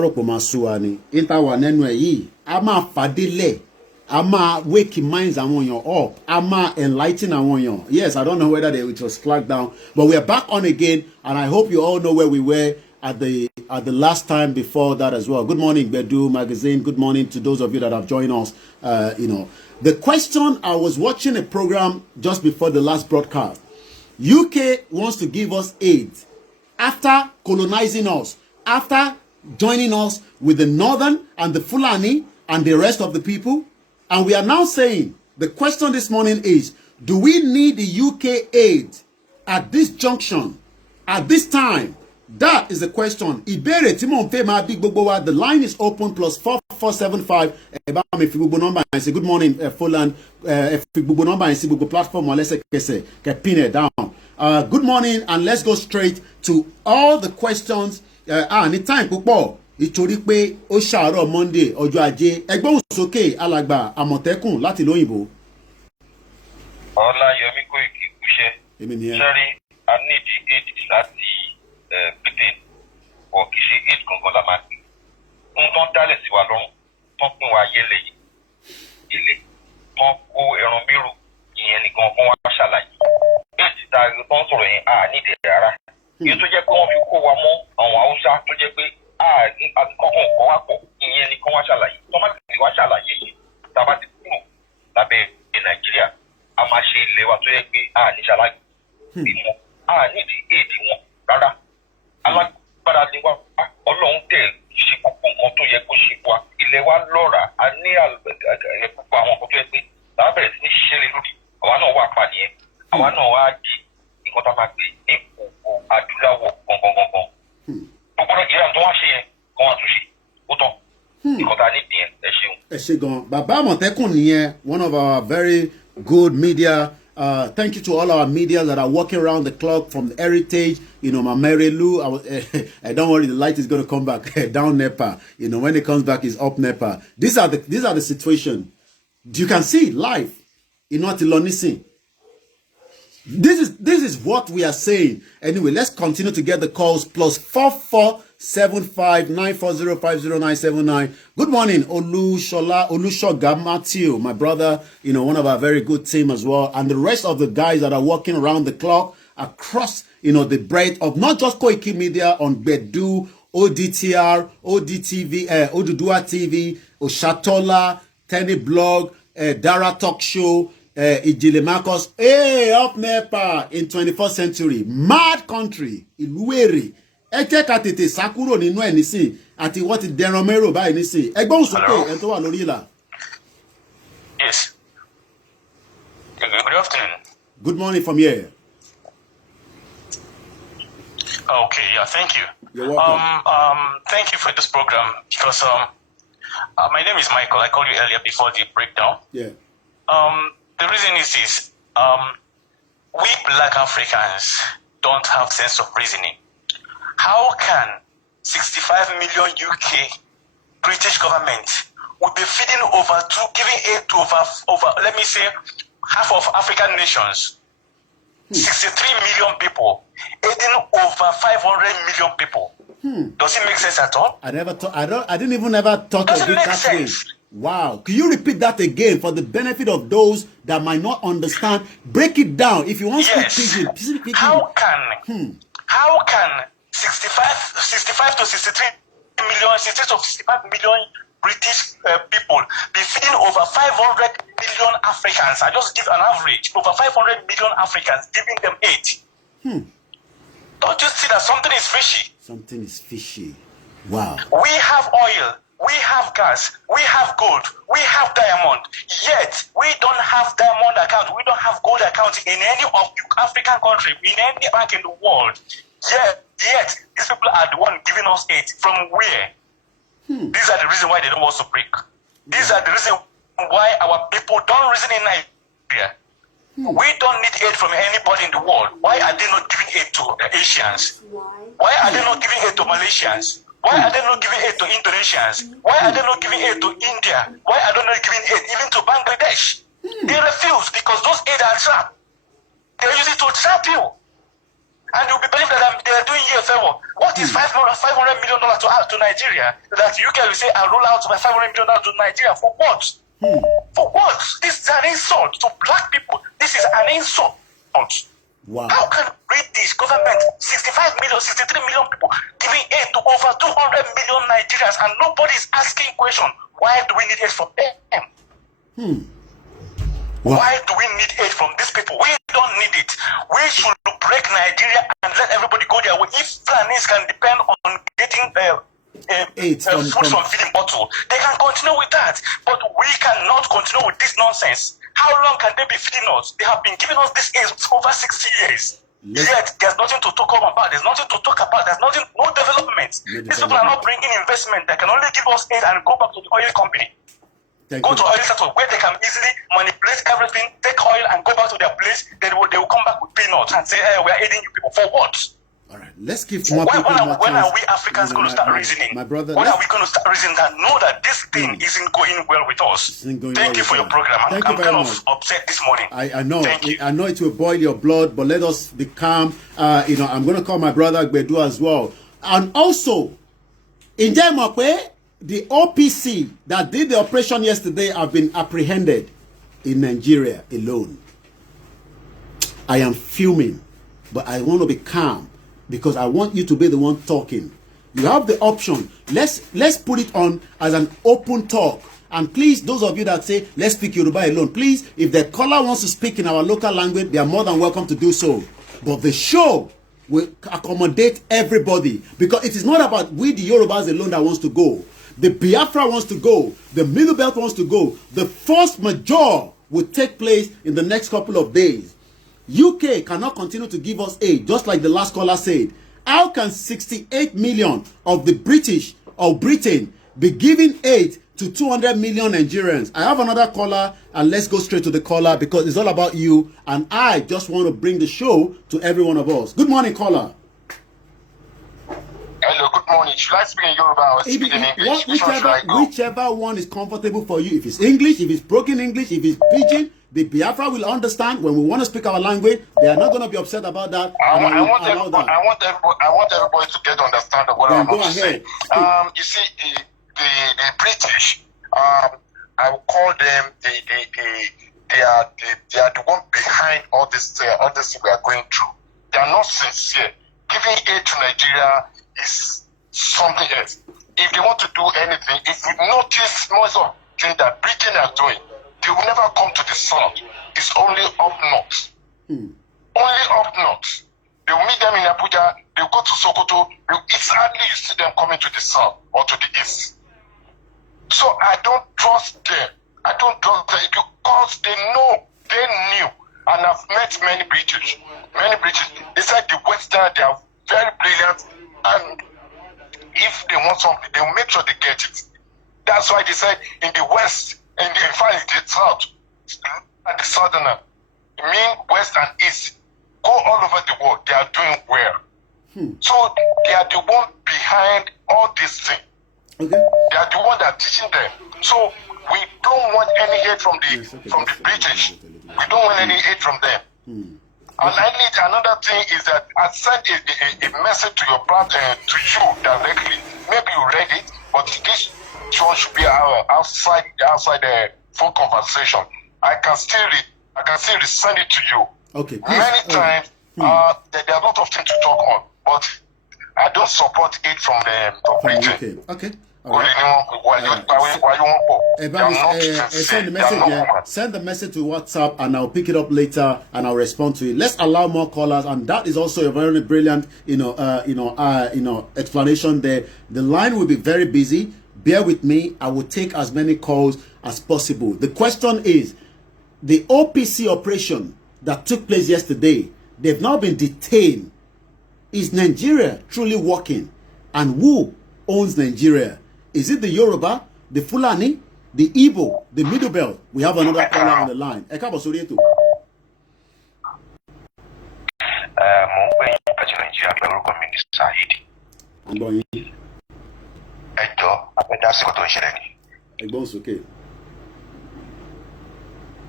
rọ̀pọ̀ máa sú wa ni intawa nẹ́nu ẹ̀ yìí a máa fàdélẹ̀ a máa wake minds àwọn èèyàn up a máa enlighten àwọn èèyàn. Yes, I don't know whether it was flagged down, but we are back on again, and I hope you all know where we were at the last time before that as well. Good morning, Bedu Magazine. Good morning to those of you that have joined us. The question, I was watching a program just before the last broadcast. UK wants to give us aid after colonizing us, after joining us with the Northern and the Fulani and the rest of the people. And we are now saying, the question this morning is, do we need the UK aid at this junction, at this time? That is the question. Ìbéèrè tí mò ń fẹ́ máa bí gbogbo wa. The line is open +4475. Ẹ bá mi fi gbogbo nọ́mbà yẹn sí. Good morning, Fulan. Ẹ fi gbogbo nọ́mbà yẹn sí gbogbo platform wọn lẹ́sẹ̀kẹsẹ̀ kẹ́ pin it down. Good morning, and let's go straight to all the questions. Ní time púpọ̀ ìtorí pé ó ṣàárọ̀ Monday ọjọ́ Ajé. Ẹ gbóhùn sókè alàgbà Àmọ̀tẹ́kùn láti lóyìnbó. Olayomi Koiki kúṣẹ́. Sẹ́rí, a ní ìdí aid láti Britain or kì í ṣe aid gangan la máa gbé. Ohun tó ń dálẹ̀ sí wa lọ́rùn, tó ń pín wa yẹ́lẹ̀ yìí, ilé, tó ń kó ẹran mérò, ìyẹn nìkan fún wa ṣàlàyé. Aid ta tó ń sọ̀rọ̀ yẹn, a nídìí rárá. Èyí tó jẹ́ pé wọ́n fi kó wa mọ́ àwọn Haúsá tó jẹ́ pé àti kọ́kọ́ nǹkan wá pọ̀, ìyẹn nìkan wá ṣàlàyé. Tó má ti wá ṣàlàyé yìí, tá a bá ti kúrò lábẹ́ Nàìjíríà, a máa ṣe ilé wa tó yẹ pé a ní ṣàlàyé. Ìmọ̀ a nídìí aid wọn rárá. Alágbára ni wá, Ọlọ́run tẹ̀ ṣe gbogbo nǹkan tó yẹ kó ṣe wa. Ilẹ̀ wa lọ́ra, a ní gbogbo àwọn nǹkan tó yẹ pé láwọn bẹ̀rẹ̀ sí ní ṣiṣẹ́ lé lórí. Àwa náà wà pa nìyẹn. Àwa náà wá di nǹkan tá a máa gbé ní gbogbo adúláwọ̀ gangan. Gbogbo Nàìjíríà tó wá ṣe yẹn, kó wá tún ṣe. Ó tán. Nǹkan tá a ní nìyẹn. Ẹ ṣeun. Ẹ ṣé gan. Bàbá Àmọ̀tẹ́kùn nìyẹn, one of our very good media. Thank you to all our media that are working around the clock, from the Heritage, my Mary Lou. Don't worry, the light is going to come back down NEPA. When it comes back, it's up NEPA. These are the situation. You can see live. This is what we are saying. Anyway, let's continue to get the calls. +447594050979. Good morning, Olushoga Matthew, my brother, one of our very good team as well, and the rest of the guys that are working around the clock across, the breadth of not just Koiki Media on Bedu, ODTR, ODTV, Odudua TV, Oshatola, Tenny Blog, Dara Talk Show, Ijile Marcos, up NEPA in 21st century, mad country, Iluere. Ẹ jẹ́ ká tètè sá kúrò nínú ẹ̀ nísìn àti wọ́n ti dẹran mẹ́rò báyìí nísìn. Ẹ gbóhùn sókè ẹ̀ tó wà lórí ìlà. Yes. Good afternoon. Good morning from here. Okay, yeah, thank you. You're welcome. Thank you for this program because my name is Michael. I called you earlier before the breakdown. Yeah. The reason is this: we Black Africans don't have sense of reasoning. How can 65 million UK British government will be feeding giving aid to over, let me say, half of African nations, 63 million people, aiding over 500 million people? Does it make sense at all? I didn't even ever thought of it that way. Wow. Could you repeat that again for the benefit of those that might not understand? Break it down. If you want to speak pidgin. How can 65 to 63 million, 60 to 65 million British people be feeding over 500 million Africans? I just give an average. Over 500 million Africans giving them aid. Don't you see that something is fishy? Something is fishy. Wow. We have oil. We have gas. We have gold. We have diamond. Yet, we don't have diamond account. We don't have gold account in any of the African country, in any bank in the world. Yet, these people are the one giving us aid. From where? These are the reason why they don't want to break. These are the reason why our people don't reason in Nigeria. We don't need aid from anybody in the world. Why are they not giving aid to Asians? Why are they not giving aid to Malaysians? Why are they not giving aid to Indonesians? Why are they not giving aid to India? Why are they not giving aid even to Bangladesh? They refuse because those aid are trapped. They use it to trap you. And you'll be believing that they are doing you a favor. What is $500 million to Nigeria? That the UK will say, I'll roll out my $500 million to Nigeria. For what? For what? This is an insult to black people. This is an insult. Wow. How can British government, 65 million, 63 million people, giving aid to over 200 million Nigerians, and nobody is asking question, why do we need aid from them? Wow. Why do we need aid from these people? We don't need it. We should break Nigeria and let everybody go their way. If Fulanis can depend on getting food from feeding bottle, they can continue with that. But we cannot continue with this nonsense. How long can they be feeding us? They have been giving us this aid over 60 years. Yet there's nothing to talk about. There's nothing to talk about. There's nothing, no development. These people are not bringing investment. They can only give us aid and go back to the oil company. Go to oil sector where they can easily manipulate everything, take oil and go back to their place. Then they will come back with peanuts and say, hey, we are aiding you people. For what? All right, let's give more people when are we Africans going to start reasoning? My brother, when are we going to start reasoning that know that this thing isn't going well with us? Thank you for your program. I'm kind of upset this morning. I know. I know it will boil your blood, but let us be calm. I'm going to call my brother Gbedu as well. And also, in Jaimakwe, the OPC that did the operation yesterday have been apprehended in Nigeria alone. I am fuming, but I want to be calm because I want you to be the one talking. You have the option. Let's put it on as an open talk. And please, those of you that say, let's speak Yoruba alone, please, if the caller wants to speak in our local language, they are more than welcome to do so. But the show will accommodate everybody because it is not about we the Yorubas alone that wants to go. The Biafra wants to go. The Middle Belt wants to go. The force majeure will take place in the next couple of days. UK cannot continue to give us aid, just like the last caller said. How can 68 million of the British or Britain be giving aid to 200 million Nigerians? I have another caller, and let's go straight to the caller because it's all about you, and I just want to bring the show to every one of us. Good morning, caller. Hello, good morning. Should I speak in Yoruba or speak in English? Whichever one is comfortable for you. If it's English, if it's broken English, if it's pidgin, the Biafra will understand. When we want to speak our language, they are not going to be upset about that. I want everybody to get understand of what I'm about to say. You see, the British, I will call them they are the one behind all this we are going through. They are not sincere. Giving aid to Nigeria is something else. If they want to do anything, if we notice most of the things that Britain are doing, they will never come to the south. It's only up north. Only up north. They will meet them in Abuja, they will go to Sokoto, it's hardly you see them coming to the south or to the east. So I don't trust them. I don't trust them because they knew, and I've met many British. They said the Western, they are very brilliant, and if they want something, they will make sure they get it. That's why they said in the West, in fact, in the South, and the Southerner, mean West and East, go all over the world, they are doing well. So they are the one behind all these things. Okay. They are the one that are teaching them. So we don't want any aid from the British. We don't want any aid from them. And I need another thing is that I sent a message to your brother, to you directly. Maybe you read it, but this one should be outside the full conversation. I can still send it to you. Okay. Many times, there are a lot of things to talk on, but I don't support it from the Britain. Okay. Send the message to WhatsApp and I'll pick it up later and I'll respond to it. Let's allow more callers, and that is also a very brilliant explanation there. The line will be very busy. Bear with me. I will take as many calls as possible. The question is, the OPC operation that took place yesterday, they've now been detained. Is Nigeria truly working? And who owns Nigeria? Is it the Yoruba, the Fulani, the Igbo, the Middle Belt? We have another caller on the line.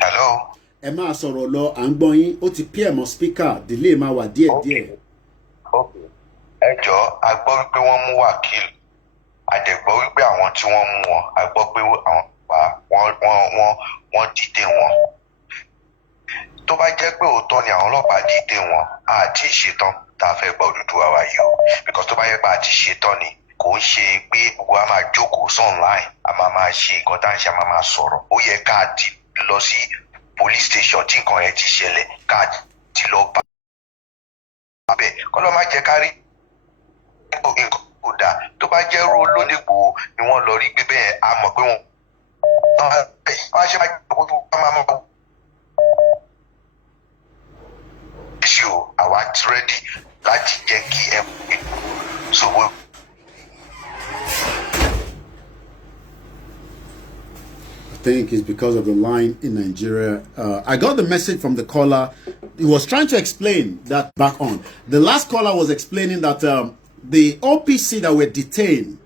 Hello. Ẹ máa sọ̀rọ̀ lọ, à ń gbọ́ yín, ó ti pí ẹ̀mọ́ speaker, delay máa wà díẹ̀. ẹjọ́ a gbọ́ wípé wọ́n mú wákìlì a dẹ̀ gbọ́ wípé àwọn tí wọ́n mú wọn a gbọ́ pé àwọn pa wọ́n dìde wọn tó bá jẹ́ pé òótọ́ ni àwọn ọlọ́pàá dìde wọn àti ìṣetán tá a fẹ́ gbọ́ Odùduwà wa yìí o because tó bá yẹ pé àti ìṣetán ni kò ń ṣe pé gbogbo a máa jókòó online a máa ṣe nǹkan tá à ń ṣe a máa sọ̀rọ̀ ó yẹ ká ti lọ sí police station tí nǹkan yẹn ti ṣẹlẹ̀ ká ti lọ bá bẹ́ẹ̀ kọ́ ló máa jẹ́ ká rí nǹkan kò dáa tó bá jẹ́ rú olódìgbò ni wọ́n lọ rí gbé bẹ́ẹ̀ a mọ̀ pé wọ́n ṣe máa jókòó tó máa ṣe o àwa ti rẹ́dì láti jẹ́ kí ẹ pè sówó. I think it's because of the line in Nigeria. I got the message from the caller. He was trying to explain that back on. The last caller was explaining that the OPC that were detained,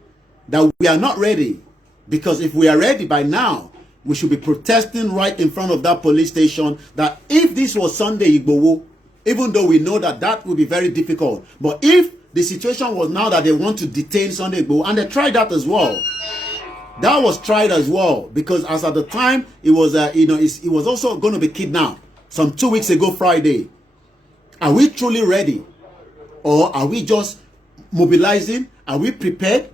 that we are not ready. Because if we are ready by now, we should be protesting right in front of that police station. That if this was Sunday Igboho, even though we know that that would be very difficult. But if the situation was now that they want to detain Sunday Igboho, and they tried that as well. That was tried as well because as at the time it was it was also going to be kidnapped some 2 weeks ago Friday. Are we truly ready, or are we just mobilizing? Are we prepared?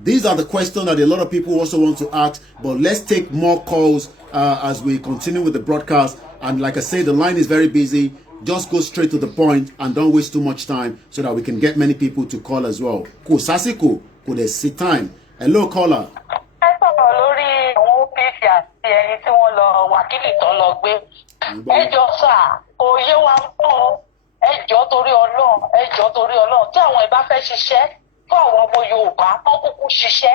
These are the questions that a lot of people also want to ask. But let's take more calls as we continue with the broadcast. And like I say, the line is very busy. Just go straight to the point and don't waste too much time so that we can get many people to call as well. Cool, Sasiko, could they see time? Hello, caller. Lórí àwọn OPC àti ẹni tí wọ́n lọ wákìlì tó lọ gbé ẹjọ́ sà kò yé wa mọ́ ẹjọ́ torí Ọlọ́run tí àwọn ìbá fẹ́ ṣiṣẹ́ fún àwọn ọmọ Yorùbá tó kúkú ṣiṣẹ́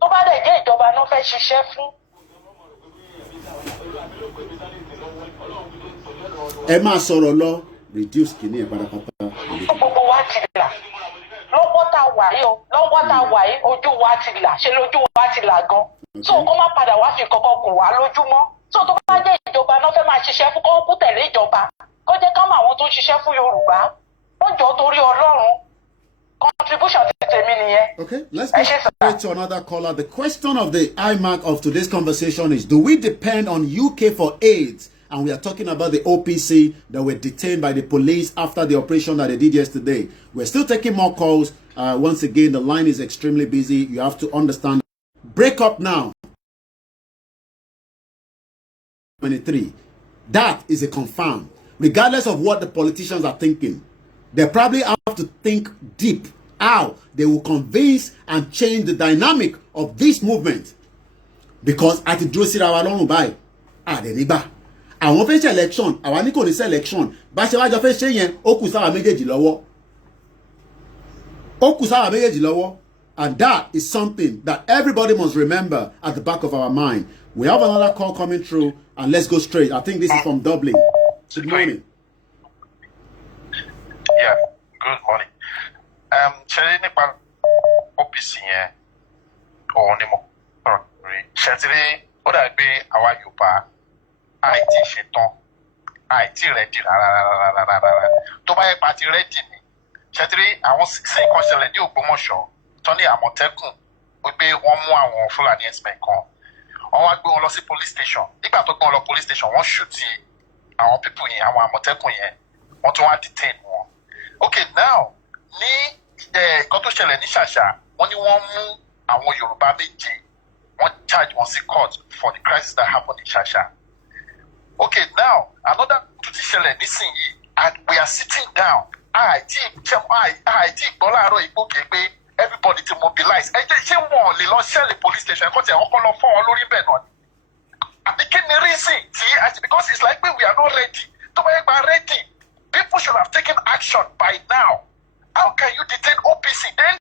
tó bá dẹ̀ jẹ́ ìjọba náà fẹ́ ṣiṣẹ́ fún. Ẹ máa sọ̀rọ̀ lọ reduce kìíní ẹ̀ pátápátá. Gbogbo wa ti là lọ́wọ́ tá a wà yìí ojú wa ti là ṣe lójú wa ti là gan. So kó má padà wá fi kankan kùn wá lójúmọ́. So tó bá jẹ́ ìjọba náà fẹ́ máa ṣiṣẹ́ fún kó kú tẹ̀lé ìjọba kó jẹ́ ká mọ àwọn tó ń ṣiṣẹ́ fún Yorùbá wọ́n jọ torí Ọlọ́run contribution ti tèmi nìyẹn. Okay, let's go straight to another caller. The question of the IMAC of today's conversation is: do we depend on UK for aid? And we are talking about the OPC that were detained by the police after the operation that they did yesterday. We're still taking more calls. Once again, the line is extremely busy. You have to understand. Break up now. 23. That is a confirm. Regardless of what the politicians are thinking, they probably have to think deep how they will convince and change the dynamic of this movement. Because at the Drosira Walon by Adeniba. Àwọn fẹ́ ṣe election, àwa ní kò ní ṣe election. Bá ṣe wájọ fẹ́ ṣe yẹn, ó kù sáwa méjèèjì lọ́wọ́. Ó kù sáwa méjèèjì lọ́wọ́. And that is something that everybody must remember at the back of our mind. We have another call coming through, and let's go straight. I think this is from Dublin. Good morning. Yeah, good morning. Ṣé nípa OPC yẹn, òun ni mo sọ̀rọ̀ rí. Ṣé ti rí ó dàbí pé àwa Yorùbá àìtí ṣetán àìtí rẹ́dì rárá tó bá yẹ pa ti rẹ́dì ni ṣẹ́tìrí àwọn sí nǹkan ṣẹlẹ̀ ní Ògbómọ̀ṣọ́ tó ní Àmọ̀tẹ́kùn wípé wọ́n mú àwọn Fúlàní ẹ̀sìn kan wọ́n wá gbé wọn lọ sí police station nígbà tó gbé wọn lọ police station wọ́n ṣùtì àwọn pípù yẹn àwọn Àmọ̀tẹ́kùn yẹn wọ́n tún wá detain wọn. Okay, now ní nǹkan tó ṣẹlẹ̀ ní Ṣàṣà wọ́n ní wọ́n mú àwọn Yorùbá méje wọ́n charge wọn sí court for the crisis that happened in Ṣàṣà. Okay, now another to the ṣẹlẹ̀ nísìnyí and we are sitting down. Àìtí ìgbọ́ láàárọ̀ ìgbókè pé everybody to mobilize. Ẹ jẹ́ ṣé wọ́n lè lọ ṣẹ́lẹ̀ police station ẹ̀kọ́ tí ẹ̀kọ́ lọ fọ́ wọn lórí bẹ́ẹ̀ náà ni. Àbí kí ni reason tí because